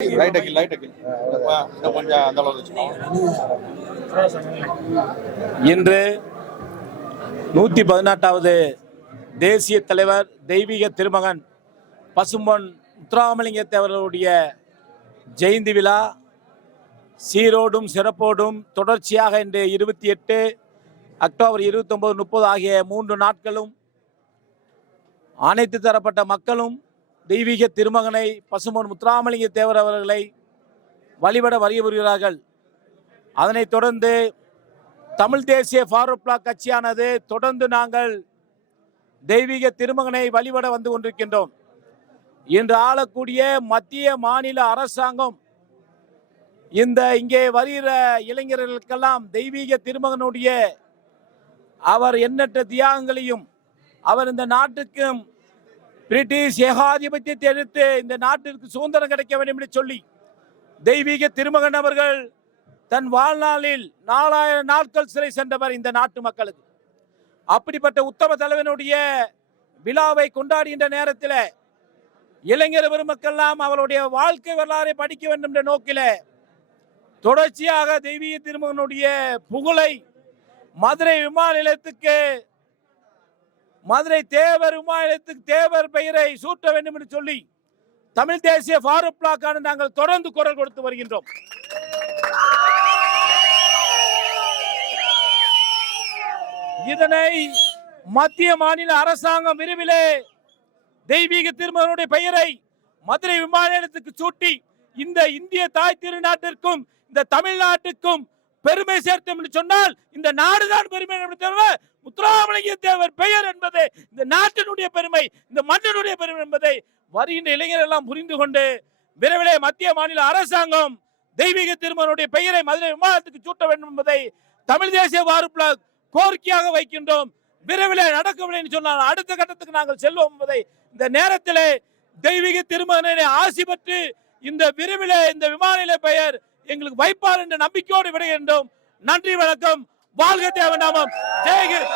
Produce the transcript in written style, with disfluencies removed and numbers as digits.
இன்று 118வது தேசிய தலைவர் தெய்வீக திருமகன் பசும்பொன் முத்துராமலிங்க தேவர்களுடைய ஜெயந்தி விழா சீரோடும் சிறப்போடும் தொடர்ச்சியாக இன்று 28 அக்டோபர் 29, 30 ஆகிய 3 நாட்களும் அனைத்து தரப்பட்ட மக்களும் தெய்வீக திருமகனை பசும்பொன் முத்துராமலிங்க தேவர் அவர்களை வழிபட வருகிறார்கள். அதனைத் தொடர்ந்து தமிழ் தேசிய ஃபார்வர்ட் பிளாக் கட்சியானது தொடர்ந்து நாங்கள் தெய்வீக திருமகனை வழிபட வந்து கொண்டிருக்கின்றோம். இன்று ஆளக்கூடிய மத்திய மாநில அரசாங்கம் இங்கே வருகிற இளைஞர்களுக்கெல்லாம் தெய்வீக திருமகனுடைய அவர் எண்ணற்ற தியாகங்களையும் அவர் இந்த நாட்டுக்கும் பிரிட்டிஷ் ஏகாதிபத்தியத்தை எதிர்த்து இந்த நாட்டிற்கு சுதந்திரம் கிடைக்க வேண்டும் என்று சொல்லி தெய்வீக திருமகன் அவர்கள் தன் வாழ்நாளில் 4000 நாட்கள் சிறை சென்றவர் இந்த நாட்டு மக்களுக்கு. அப்படிப்பட்ட உத்தம தலைவனுடைய விழாவை கொண்டாடுகின்ற நேரத்தில் இளைஞர் பெருமக்கெல்லாம் அவருடைய வாழ்க்கை வரலாறை படிக்க வேண்டும் என்ற நோக்கில தொடர்ச்சியாக தெய்வீக திருமகனுடைய புகழை மதுரை விமான நிலையத்துக்கு மதுரை தேவர் விமான நிலையத்துக்கு தேவர் பெயரை சூட்ட வேண்டும் என்று சொல்லி தமிழ் தேசிய ஃபார்வர்ட் பிளாக்கான நாங்கள் தொடர்ந்து குரல் கொடுத்து வருகின்றோம். இதனை மத்திய மாநில அரசாங்கம் விரைவிலே தெய்வீக திருமகனுடைய பெயரை மதுரை விமான நிலையத்துக்கு சூட்டி இந்த இந்திய தாய் திருநாட்டிற்கும் இந்த தமிழ்நாட்டுக்கும் பெருமை சேர்த்தோம் என்று சொன்னால் இந்த நாடுதான் பெருமை. முத்துராமலிங்க தேவர் பெயர் என்பது இந்த நாட்டினுடைய பெருமை, இந்த மண்ணினுடைய பெருமை என்பதை வருகின்ற இளைஞர் எல்லாம் புரிந்து கொண்டு விரைவிலே மத்திய மாநில அரசாங்கம் தெய்வீக திருமகனுடைய பெயரை மதுரை விமானத்துக்கு சூட்ட வேண்டும் என்பதை தமிழ் தேசிய ஃபார்வர்ட் பிளாக் கோரிக்கையாக வைக்கின்றோம். விரைவிலே நடக்கவில்லை என்று சொன்னால் அடுத்த கட்டத்துக்கு நாங்கள் செல்வோம் என்பதை இந்த நேரத்திலே தெய்வீக திருமகனை ஆசி பெற்று இந்த விரைவிலே இந்த விமான நிலைய பெயர் எங்களுக்கு வைப்பார் என்ற நம்பிக்கையோடு விடுகின்றோம். நன்றி, வணக்கம். வாழ்க தேவ நாமம். ஜெய் ஹிந்த்.